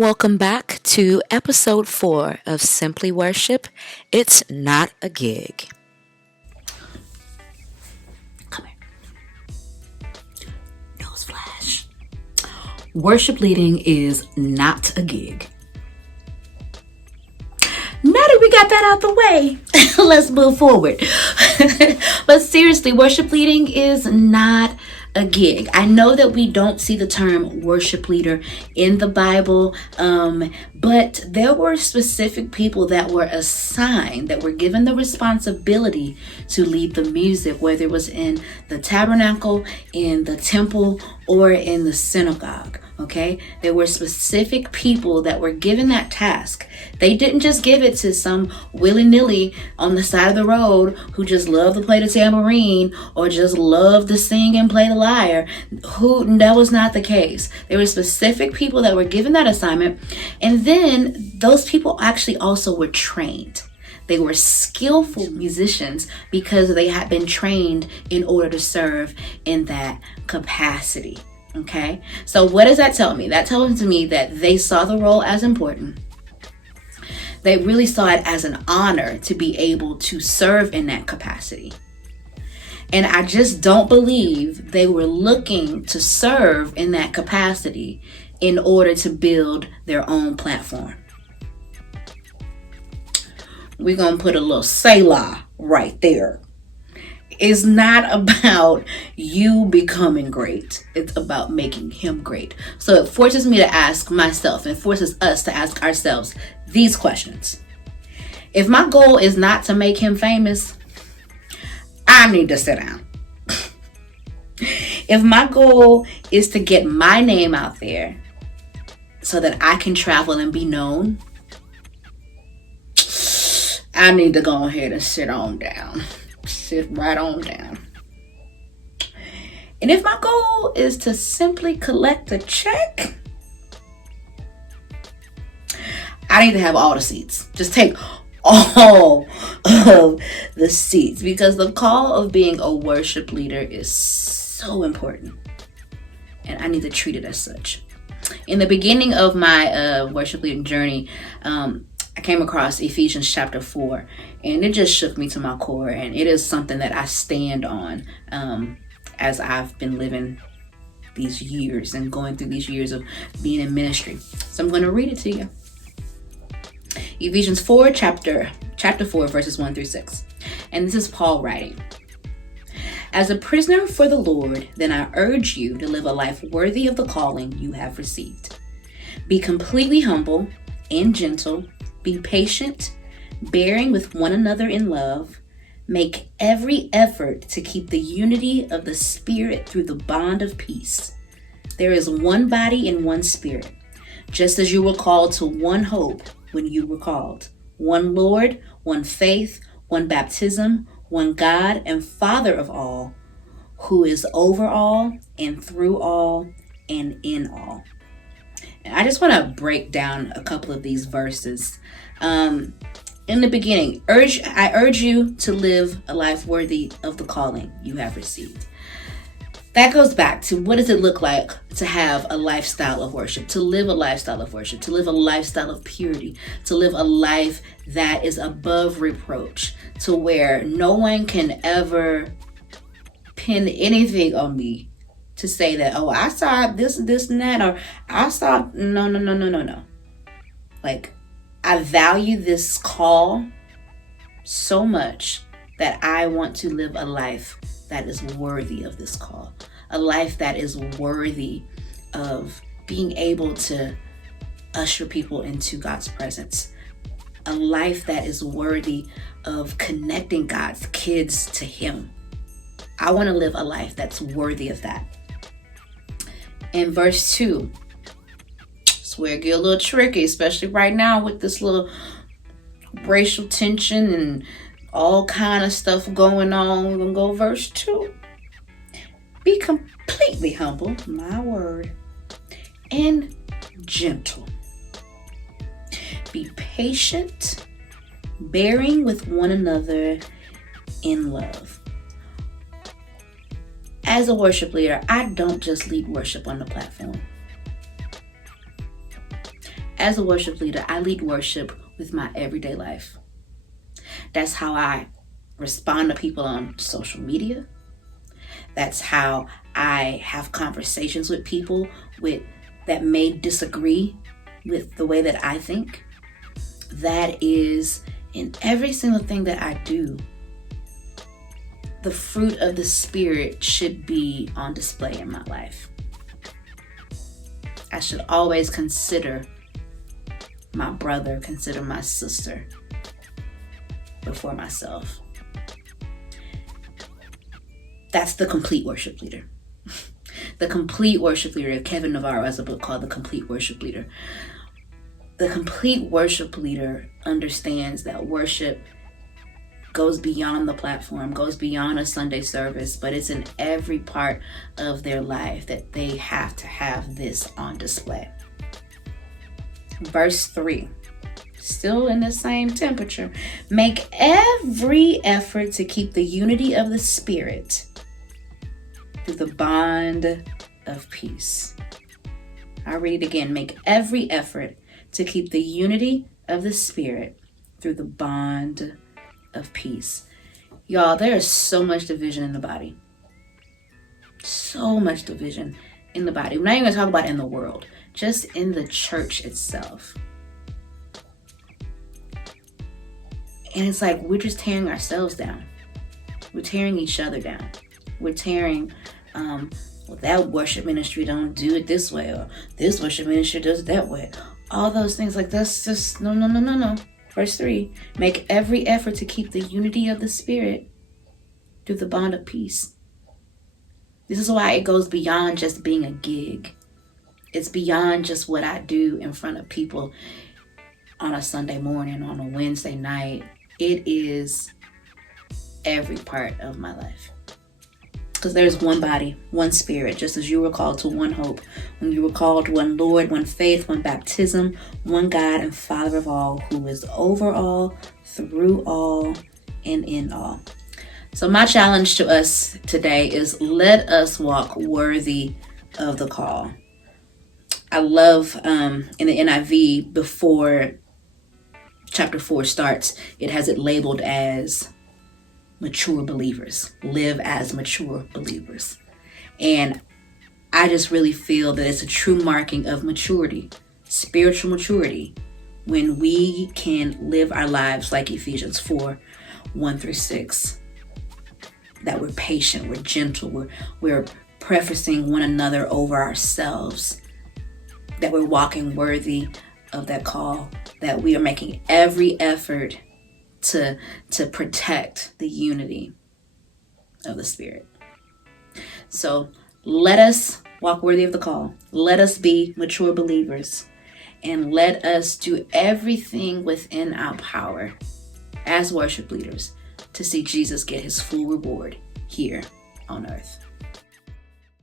Welcome back to episode 4 of Simply Worship. It's not a gig. Come here. Newsflash. Worship leading is not a gig. Now that we got that out the way, let's move forward. But seriously, worship leading is not a gig. I know that we don't see the term worship leader in the Bible, but there were specific people that were assigned, that were given the responsibility to lead the music, whether it was in the tabernacle, in the temple, or in the synagogue. Okay, there were specific people that were given that task. They didn't just give it to some willy-nilly on the side of the road who just loved to play the tambourine or just loved to sing and play the lyre. That was not the case. There were specific people that were given that assignment, and then those people actually also were trained. They were skillful musicians because they had been trained in order to serve in that capacity. Okay, so what does that tell me? That tells me that they saw the role as important. They really saw it as an honor to be able to serve in that capacity. And I just don't believe they were looking to serve in that capacity in order to build their own platform. We're going to put a little Selah right there. It's not about you becoming great. It's about making him great. So it forces me to ask myself and forces us to ask ourselves these questions. If my goal is not to make him famous, I need to sit down. If my goal is to get my name out there so that I can travel and be known, I need to go ahead and sit on down. Sit right on down. And if my goal is to simply collect a check, I need to have all the seats. Just take all of the seats, because the call of being a worship leader is so important, and I need to treat it as such. In the beginning of my worship leading journey, I came across Ephesians chapter 4, and it just shook me to my core, and it is something that I stand on as I've been living these years and going through these years of being in ministry. So I'm going to read it to you. Ephesians 4, chapter 4, verses 1 through 6. And this is Paul writing. As a prisoner for the Lord, then I urge you to live a life worthy of the calling you have received. Be completely humble and gentle. Be patient, bearing with one another in love. Make every effort to keep the unity of the Spirit through the bond of peace. There is one body and one Spirit, just as you were called to one hope when you were called. One Lord, one faith, one baptism, one God and Father of all, who is over all and through all and in all. And I just want to break down a couple of these verses. In the beginning, I urge you to live a life worthy of the calling you have received. That goes back to, what does it look like to have a lifestyle of worship, to live a lifestyle of worship, to live a lifestyle of purity, to live a life that is above reproach, to where no one can ever pin anything on me to say that, oh, I saw this, and that, or I saw, no. Like, I value this call so much that I want to live a life that is worthy of this call. A life that is worthy of being able to usher people into God's presence. A life that is worthy of connecting God's kids to Him. I want to live a life that's worthy of that. In verse 2, it's where it get a little tricky, especially right now with this little racial tension and all kind of stuff going on. We're going to go verse 2. Be completely humble, my word, and gentle. Be patient, bearing with one another in love. As a worship leader, I don't just lead worship on the platform. as a worship leader, I lead worship with my everyday life. That's how I respond to people on social media. That's how I have conversations with people that may disagree with the way that I think. That is in every single thing that I do. The fruit of the Spirit should be on display in my life. I should always consider my brother, consider my sister before myself. That's the complete worship leader. The complete worship leader. Kevin NAVARRO has a book called The Complete Worship Leader. The complete worship leader understands that worship goes beyond the platform, goes beyond a Sunday service, but it's in every part of their life that they have to have this on display. Verse 3, still in the same temperature. Make every effort to keep the unity of the Spirit through the bond of peace. I'll read it again. Make every effort to keep the unity of the Spirit through the bond of peace. Y'all, there is so much division in the body. So much division in the body. We're not even going to talk about it in the world, just in the church itself. And it's like we're just tearing ourselves down. We're tearing each other down. We're tearing, well, that worship ministry don't do it this way, or this worship ministry does it that way. All those things, like that's just, no. Verse 3, make every effort to keep the unity of the Spirit through the bond of peace. This is why it goes beyond just being a gig. It's beyond just what I do in front of people on a Sunday morning, on a Wednesday night. It is every part of my life. Because there's one body, one Spirit, just as you were called to one hope. When you were called to one Lord, one faith, one baptism, one God and Father of all, who is over all, through all, and in all. So my challenge to us today is let us walk worthy of the call. I love in the NIV, before chapter 4 starts, it has it labeled as mature believers. Live as mature believers. And I just really feel that it's a true marking of maturity, spiritual maturity, when we can live our lives like Ephesians 4, 1-6. That we're patient, we're gentle, we're prefacing one another over ourselves, that we're walking worthy of that call, that we are making every effort to protect the unity of the Spirit. So let us walk worthy of the call. Let us be mature believers, and let us do everything within our power as worship leaders to see Jesus get his full reward here on earth.